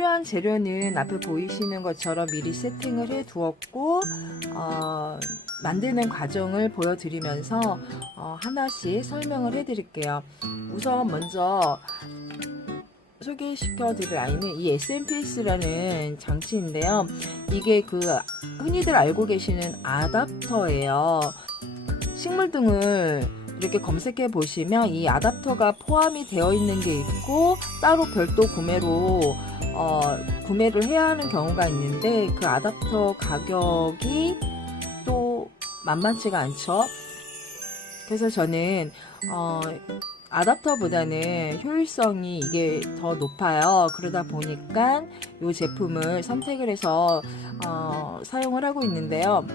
필요한 재료는 앞에 보이시는 것처럼 미리 세팅을 해 두었고, 만드는 과정을 보여드리면서 하나씩 설명을 해 드릴게요. 우선 먼저 소개시켜 드릴 아이는 이 SMPS라는 장치인데요. 이게 흔히들 알고 계시는 아답터예요. 식물등을 이렇게 검색해 보시면 이 아답터가 포함이 되어 있는 게 있고, 따로 별도 구매를 해야 하는 경우가 있는데, 그 아답터 가격이 또 만만치가 않죠. 그래서 저는 아답터보다는 효율성이 이게 더 높아요. 그러다 보니까 이 제품을 선택을 해서 사용을 하고 있는데요.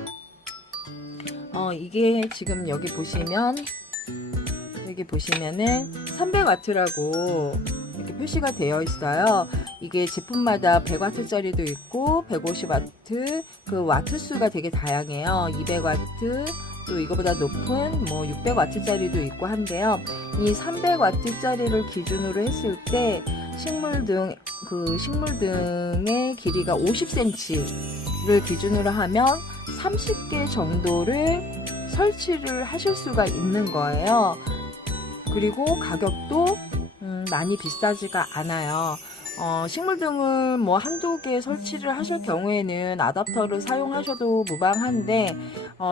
이게 지금 여기 보시면은 300W라고 이렇게 표시가 되어 있어요. 이게 제품마다 100W짜리도 있고 150W, 그 와트 수가 되게 다양해요. 200W, 또 이거보다 높은 600W짜리도 있고 한데요. 이 300W짜리를 기준으로 했을 때 식물등의 길이가 50cm를 기준으로 하면 30개 정도를 설치를 하실 수가 있는 거예요. 그리고 가격도 많이 비싸지가 않아요. 식물등을 한두 개 설치를 하실 경우에는 아답터를 사용하셔도 무방한데,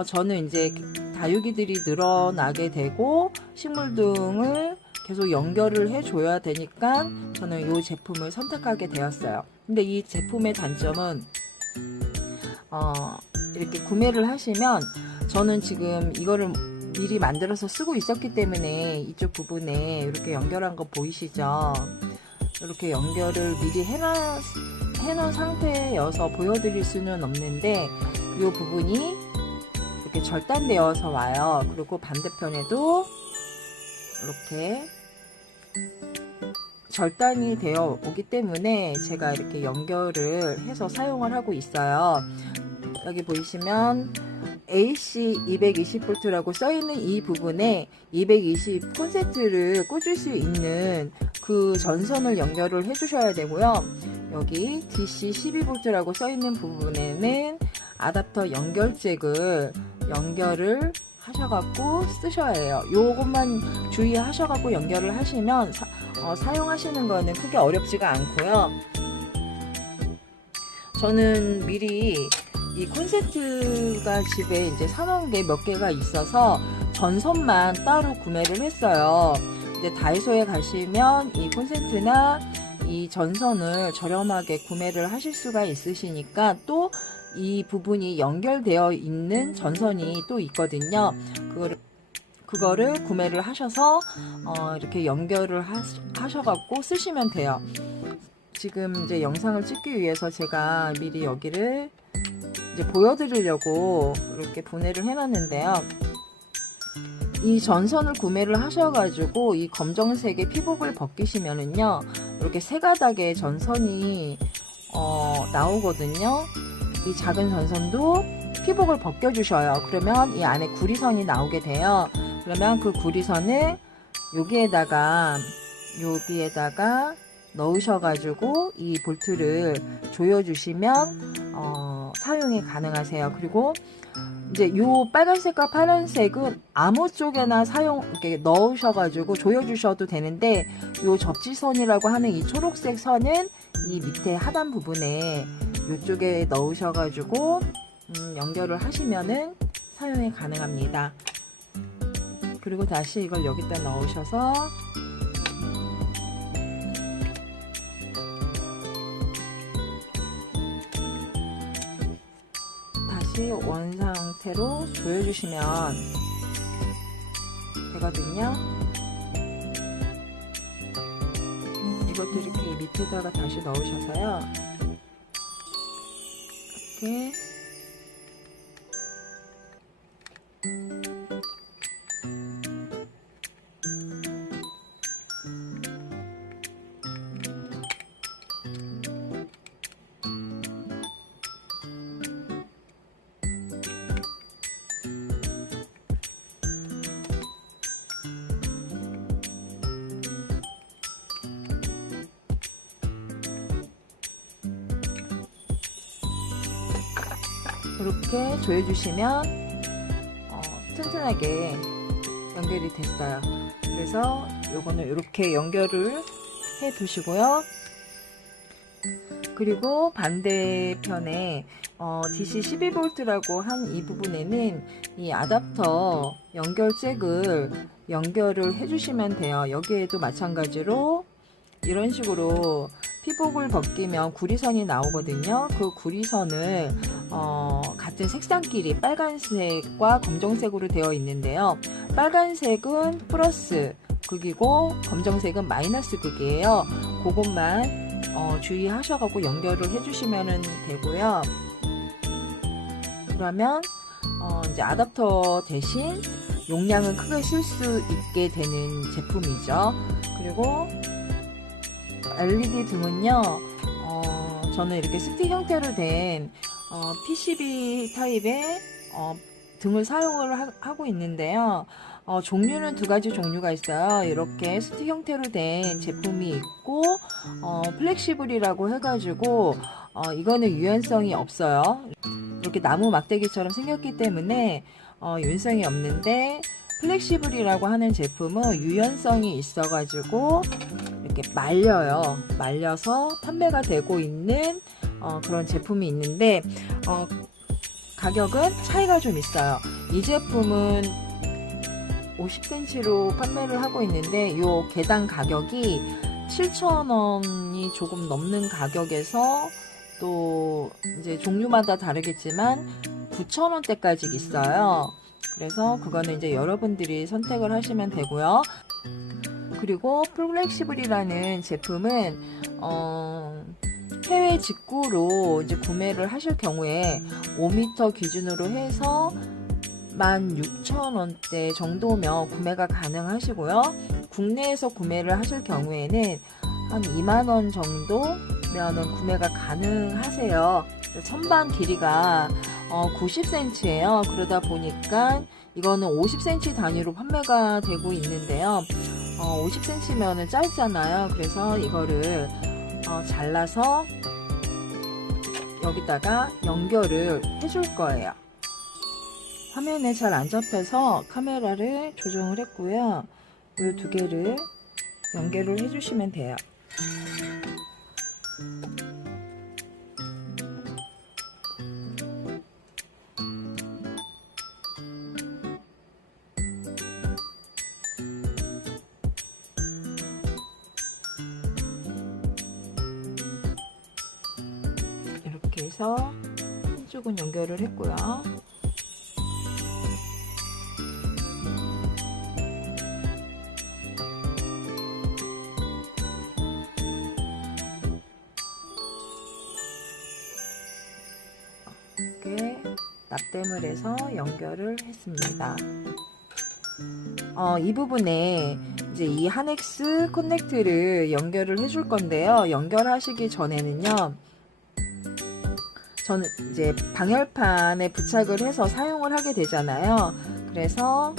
저는 이제 다육이들이 늘어나게 되고 식물등을 계속 연결을 해줘야 되니까 저는 이 제품을 선택하게 되었어요. 근데 이 제품의 단점은 이렇게 구매를 하시면, 저는 지금 이거를 미리 만들어서 쓰고 있었기 때문에 이쪽 부분에 이렇게 연결한 거 보이시죠? 이렇게 연결을 미리 해놓은 상태여서 보여드릴 수는 없는데, 이 부분이 이렇게 절단되어서 와요. 그리고 반대편에도 이렇게 절단이 되어 오기 때문에 제가 이렇게 연결을 해서 사용을 하고 있어요. 여기 보이시면 AC 220V라고 써있는 이 부분에 220 콘센트를 꽂을 수 있는 그 전선을 연결을 해주셔야 되고요. 여기 DC 12V라고 써있는 부분에는 아답터 연결잭을 연결을 하셔갖고 쓰셔야 해요. 요것만 주의하셔갖고 연결을 하시면 사용하시는 거는 크게 어렵지가 않고요. 저는 미리 이 콘센트가 집에 이제 사놓은 게 몇 개가 있어서 전선만 따로 구매를 했어요. 이제 다이소에 가시면 이 콘센트나 이 전선을 저렴하게 구매를 하실 수가 있으시니까, 또 이 부분이 연결되어 있는 전선이 또 있거든요. 그거를 구매를 하셔서 이렇게 연결을 하셔갖고 쓰시면 돼요. 지금 이제 영상을 찍기 위해서 제가 미리 여기를 이제 보여드리려고 이렇게 분해를 해놨는데요. 이 전선을 구매를 하셔가지고 이 검정색의 피복을 벗기시면은요, 이렇게 세 가닥의 전선이 나오거든요. 이 작은 전선도 피복을 벗겨주셔요. 그러면 이 안에 구리선이 나오게 돼요. 그러면 그 구리선을 여기에다가 넣으셔가지고 이 볼트를 조여주시면 사용이 가능하세요. 그리고 이제 요 빨간색과 파란색은 아무 쪽에나 이렇게 넣으셔가지고 조여주셔도 되는데, 요 접지선이라고 하는 이 초록색 선은 이 밑에 하단 부분에 요쪽에 넣으셔가지고 연결을 하시면은 사용이 가능합니다. 그리고 다시 이걸 여기다 넣으셔서 다시 원 상태로 조여주시면 되거든요. 이것도 이렇게 밑에다가 다시 넣으셔서요. 이렇게 그렇게 조여주시면 튼튼하게 연결이 됐어요. 그래서 요거는 이렇게 연결을 해 두시고요. 그리고 반대편에 DC 12V라고 한 이 부분에는 이 아답터 연결 잭을 연결을 해주시면 돼요. 여기에도 마찬가지로 이런 식으로 피복을 벗기면 구리선이 나오거든요. 그 구리선을 같은 색상끼리 빨간색과 검정색으로 되어 있는데요. 빨간색은 플러스 극이고 검정색은 마이너스 극이에요. 그것만 주의하셔가지고 연결을 해주시면 되고요. 그러면 이제 아답터 대신 용량은 크게 쓸 수 있게 되는 제품이죠. 그리고 LED 등은요, 저는 이렇게 스틱 형태로 된 PCB 타입의 등을 사용을 하고 있는데요. 종류는 두 가지 종류가 있어요. 이렇게 스틱 형태로 된 제품이 있고, 플렉시블이라고 해가지고, 이거는 유연성이 없어요. 이렇게 나무 막대기처럼 생겼기 때문에 유연성이 없는데, 플렉시블이라고 하는 제품은 유연성이 있어가지고 이렇게 말려요. 말려서 판매가 되고 있는 그런 제품이 있는데 가격은 차이가 좀 있어요. 이 제품은 50cm로 판매를 하고 있는데 이 개당 가격이 7,000원이 조금 넘는 가격에서 또 이제 종류마다 다르겠지만 9,000원대까지 있어요. 그래서 그거는 이제 여러분들이 선택을 하시면 되고요. 그리고 플렉시블이라는 제품은 해외 직구로 이제 구매를 하실 경우에 5m 기준으로 해서 16,000원대 정도면 구매가 가능하시고요. 국내에서 구매를 하실 경우에는 한 2만원 정도면 구매가 가능하세요. 선반 길이가 90cm예요. 그러다 보니까 이거는 50cm 단위로 판매가 되고 있는데요. 50cm면은 짧잖아요. 그래서 이거를 잘라서 여기다가 연결을 해줄 거예요. 화면에 잘 안 잡혀서 카메라를 조정을 했고요. 이 두 개를 연결을 해주시면 돼요. 이렇게 해서 한쪽은 연결을 했고요. 이렇게 납땜을 해서 연결을 했습니다. 이 부분에 이제 이 하넥스 커넥트를 연결을 해줄 건데요. 연결하시기 전에는요, 저는 이제 방열판에 부착을 해서 사용을 하게 되잖아요. 그래서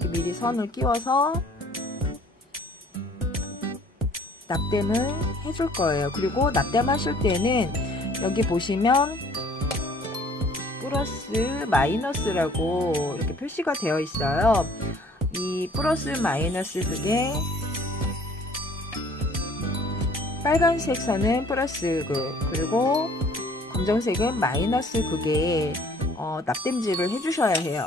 이렇게 미리 선을 끼워서 납땜을 해줄 거예요. 그리고 납땜하실 때는 여기 보시면 플러스 마이너스라고 이렇게 표시가 되어 있어요. 이 플러스 마이너스 그게 빨간색 선은 플러스 극, 그리고 검정색은 마이너스 극에 납땜질을 해주셔야 해요.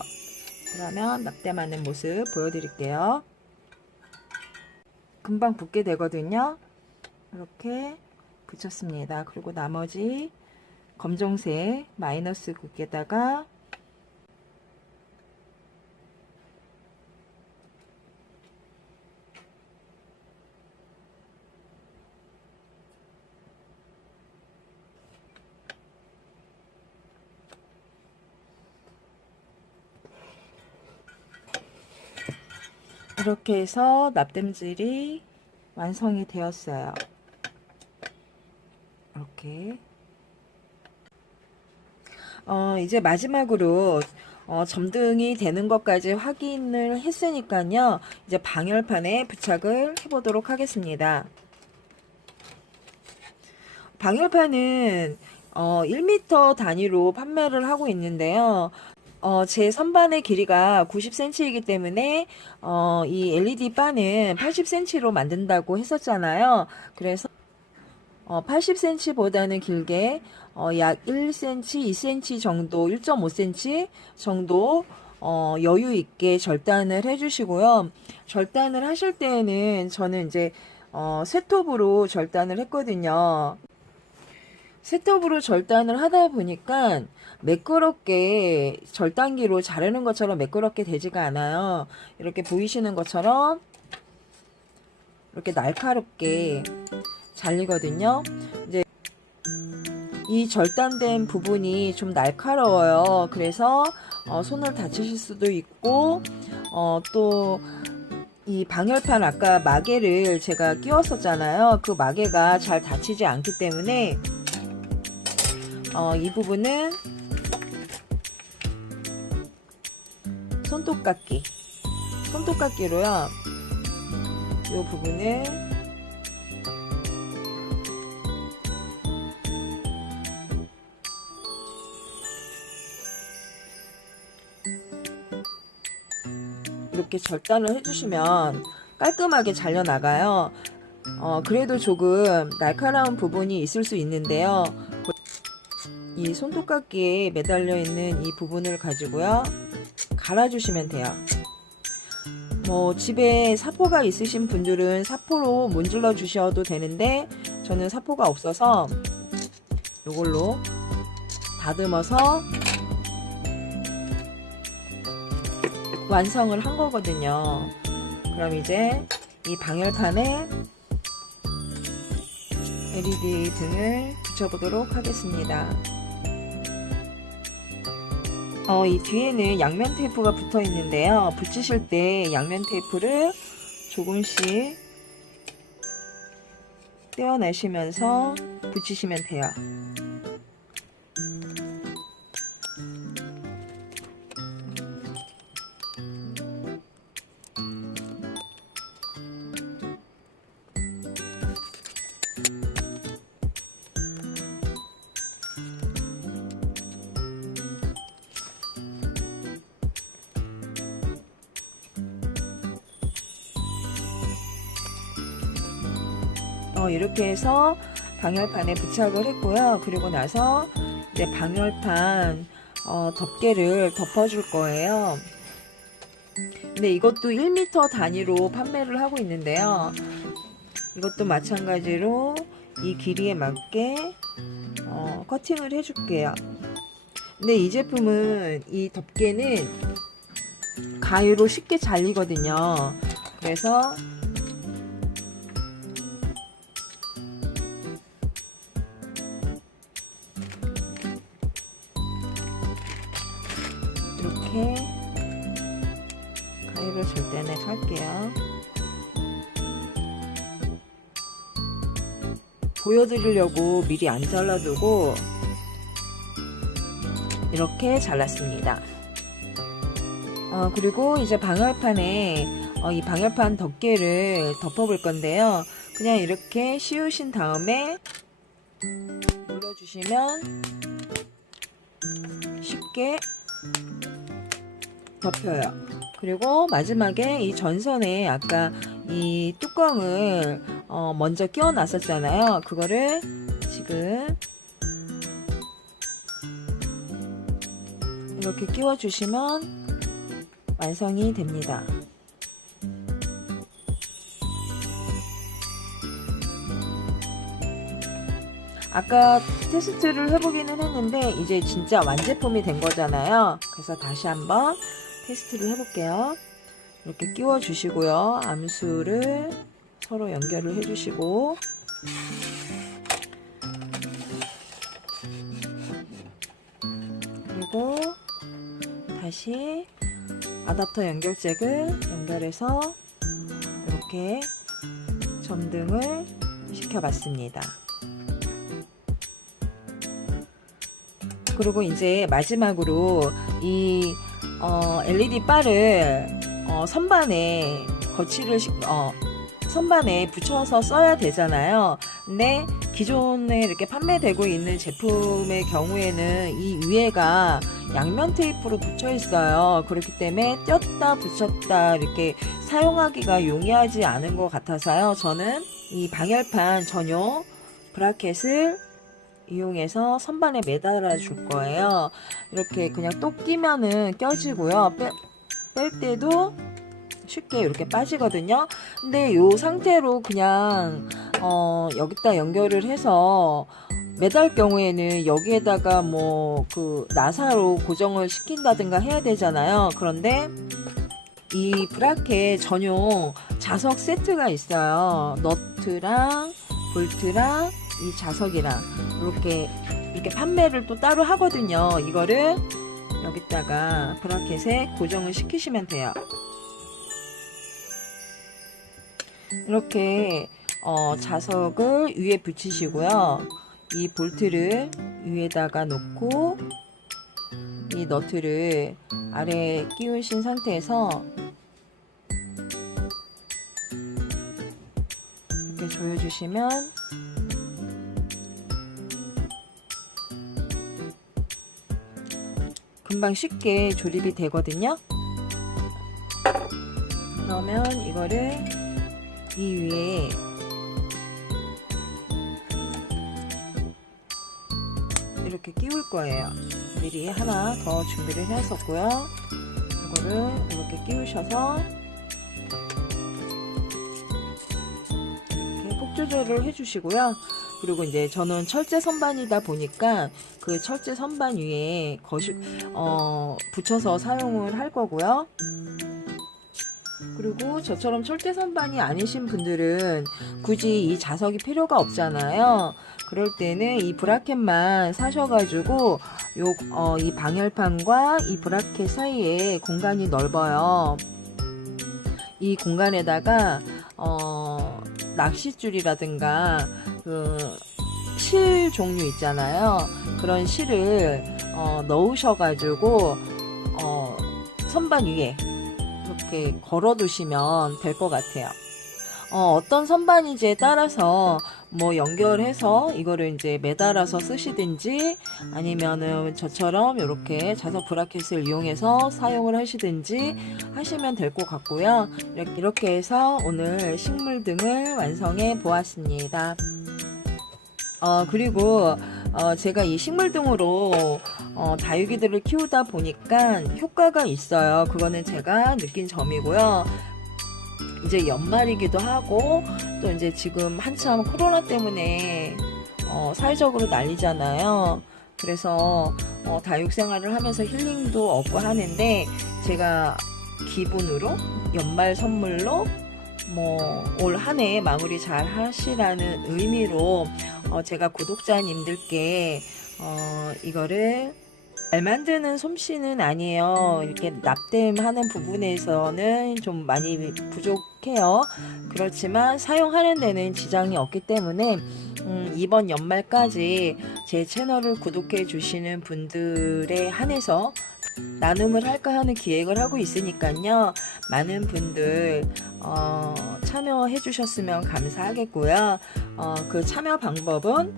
그러면 납땜하는 모습 보여드릴게요. 금방 붙게 되거든요. 이렇게 붙였습니다. 그리고 나머지 검정색 마이너스 극에다가 이렇게 해서 납땜질이 완성이 되었어요. 이렇게 이제 마지막으로 점등이 되는 것까지 확인을 했으니까요. 이제 방열판에 부착을 해보도록 하겠습니다. 방열판은 1m 단위로 판매를 하고 있는데요. 제 선반의 길이가 90cm이기 때문에 이 LED 바는 80cm로 만든다고 했었잖아요. 그래서 80cm보다는 길게 약 1cm, 2cm 정도, 1.5cm 정도 여유 있게 절단을 해주시고요. 절단을 하실 때에는 저는 이제 쇠톱으로 절단을 했거든요. 쇠톱으로 절단을 하다 보니까 매끄럽게 절단기로 자르는 것처럼 매끄럽게 되지가 않아요. 이렇게 보이시는 것처럼 이렇게 날카롭게 잘리거든요. 이제 이 절단된 부분이 좀 날카로워요. 그래서 손을 다치실 수도 있고 또 이 방열판 아까 마개를 제가 끼웠었잖아요. 그 마개가 잘 닫히지 않기 때문에 이 부분은 손톱깎이로요. 이 부분을 이렇게 절단을 해주시면 깔끔하게 잘려 나가요. 그래도 조금 날카로운 부분이 있을 수 있는데요. 이 손톱깎이에 매달려 있는 이 부분을 가지고요, 갈아주시면 돼요. 뭐 집에 사포가 있으신 분들은 사포로 문질러 주셔도 되는데 저는 사포가 없어서 이걸로 다듬어서 완성을 한 거거든요. 그럼 이제 이 방열판에 LED 등을 붙여보도록 하겠습니다. 이 뒤에는 양면 테이프가 붙어 있는데요. 붙이실 때 양면 테이프를 조금씩 떼어내시면서 붙이시면 돼요. 이렇게 해서 방열판에 부착을 했고요. 그리고 나서 이제 방열판 덮개를 덮어줄 거예요. 근데 이것도 1m 단위로 판매를 하고 있는데요. 이것도 마찬가지로 이 길이에 맞게 커팅을 해줄게요. 근데 이 제품은 이 덮개는 가위로 쉽게 잘리거든요. 그래서 이렇게 가위로 절단을 할게요. 보여드리려고 미리 안 잘라두고 이렇게 잘랐습니다. 그리고 이제 방열판에 이 방열판 덮개를 덮어볼 건데요. 그냥 이렇게 씌우신 다음에 눌러주시면 쉽게 덮여요. 그리고 마지막에 이 전선에 아까 이 뚜껑을 먼저 끼워 놨었잖아요. 그거를 지금 이렇게 끼워 주시면 완성이 됩니다. 아까 테스트를 해보기는 했는데 이제 진짜 완제품이 된 거잖아요. 그래서 다시 한번 테스트를 해볼게요. 이렇게 끼워 주시고요. 암수를 서로 연결을 해주시고 그리고 다시 아답터 연결잭을 연결해서 이렇게 점등을 시켜봤습니다. 그리고 이제 마지막으로 이 LED 바를 선반에 선반에 붙여서 써야 되잖아요. 근데 기존에 이렇게 판매되고 있는 제품의 경우에는 이 위에가 양면 테이프로 붙여 있어요. 그렇기 때문에 뗐다 붙였다 이렇게 사용하기가 용이하지 않은 것 같아서요. 저는 이 방열판 전용 브라켓을 이용해서 선반에 매달아 줄 거예요. 이렇게 그냥 똑 끼면은 껴지고요. 뺄 때도 쉽게 이렇게 빠지거든요. 근데 이 상태로 그냥 여기다 연결을 해서 매달 경우에는 여기에다가 뭐 그 나사로 고정을 시킨다든가 해야 되잖아요. 그런데 이 브라켓 전용 자석 세트가 있어요. 너트랑 볼트랑 이 자석이랑 이렇게 판매를 또 따로 하거든요. 이거를 여기다가 브라켓에 고정을 시키시면 돼요. 이렇게 자석을 위에 붙이시고요. 이 볼트를 위에다가 놓고 이 너트를 아래에 끼우신 상태에서 이렇게 조여주시면 금방 쉽게 조립이 되거든요. 그러면 이거를 이 위에 이렇게 끼울 거예요. 미리 하나 더 준비를 했었고요. 이거를 이렇게 끼우셔서 이렇게 폭 조절을 해주시고요. 그리고 이제 저는 철제 선반이다 보니까 그 철제 선반 위에 붙여서 사용을 할 거고요. 그리고 저처럼 철제 선반이 아니신 분들은 굳이 이 자석이 필요가 없잖아요. 그럴 때는 이 브라켓만 사셔가지고 이 방열판과 이 브라켓 사이에 공간이 넓어요. 이 공간에다가 낚싯줄이라든가 그 실 종류 있잖아요. 그런 실을 넣으셔가지고 선반 위에 이렇게 걸어 두시면 될 것 같아요. 어떤 선반인지에 따라서 뭐 연결해서 이거를 이제 매달아서 쓰시든지 아니면은 저처럼 이렇게 자석 브라켓을 이용해서 사용을 하시든지 하시면 될 것 같고요. 이렇게 해서 오늘 식물등을 완성해 보았습니다. 그리고 제가 이 식물등으로 다육이들을 키우다 보니까 효과가 있어요. 그거는 제가 느낀 점이고요. 이제 연말이기도 하고 또 이제 지금 한참 코로나 때문에 사회적으로 난리잖아요. 그래서 다육 생활을 하면서 힐링도 얻고 하는데 제가 기분으로 연말 선물로 뭐 올 한 해 마무리 잘 하시라는 의미로 제가 구독자님들께 이거를 잘 만드는 솜씨는 아니에요. 이렇게 납땜하는 부분에서는 좀 많이 부족해요. 그렇지만 사용하는 데는 지장이 없기 때문에 이번 연말까지 제 채널을 구독해 주시는 분들에 한해서 나눔을 할까 하는 기획을 하고 있으니까요. 많은 분들 참여해 주셨으면 감사하겠고요. 그 참여 방법은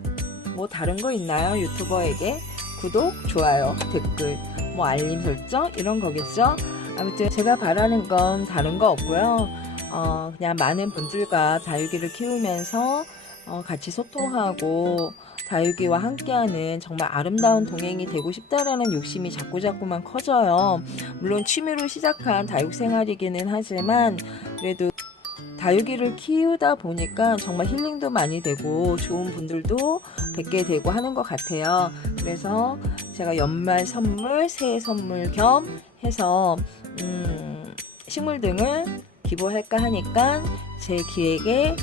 뭐 다른 거 있나요? 유튜버에게 구독, 좋아요, 댓글, 뭐 알림 설정 이런 거겠죠. 아무튼 제가 바라는 건 다른 거 없고요. 그냥 많은 분들과 다육이를 키우면서 같이 소통하고 다육이와 함께하는 정말 아름다운 동행이 되고 싶다라는 욕심이 자꾸만 커져요. 물론 취미로 시작한 다육 생활이기는 하지만 그래도 다육이를 키우다 보니까 정말 힐링도 많이 되고 좋은 분들도 뵙게 되고 하는 것 같아요. 그래서 제가 연말 선물, 새해 선물 겸 해서 식물 등을 기부할까 하니까 제 기획에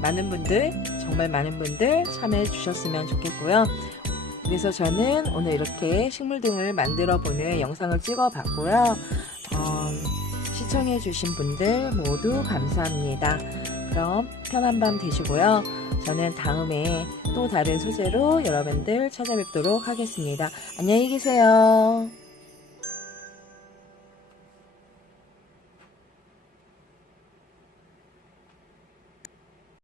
많은 분들, 정말 많은 분들 참여해 주셨으면 좋겠고요. 그래서 저는 오늘 이렇게 식물 등을 만들어 보는 영상을 찍어 봤고요. 시청해 주신 분들 모두 감사합니다. 그럼 편한 밤 되시고요. 저는 다음에 또 다른 소재로 여러분들 찾아뵙도록 하겠습니다. 안녕히 계세요.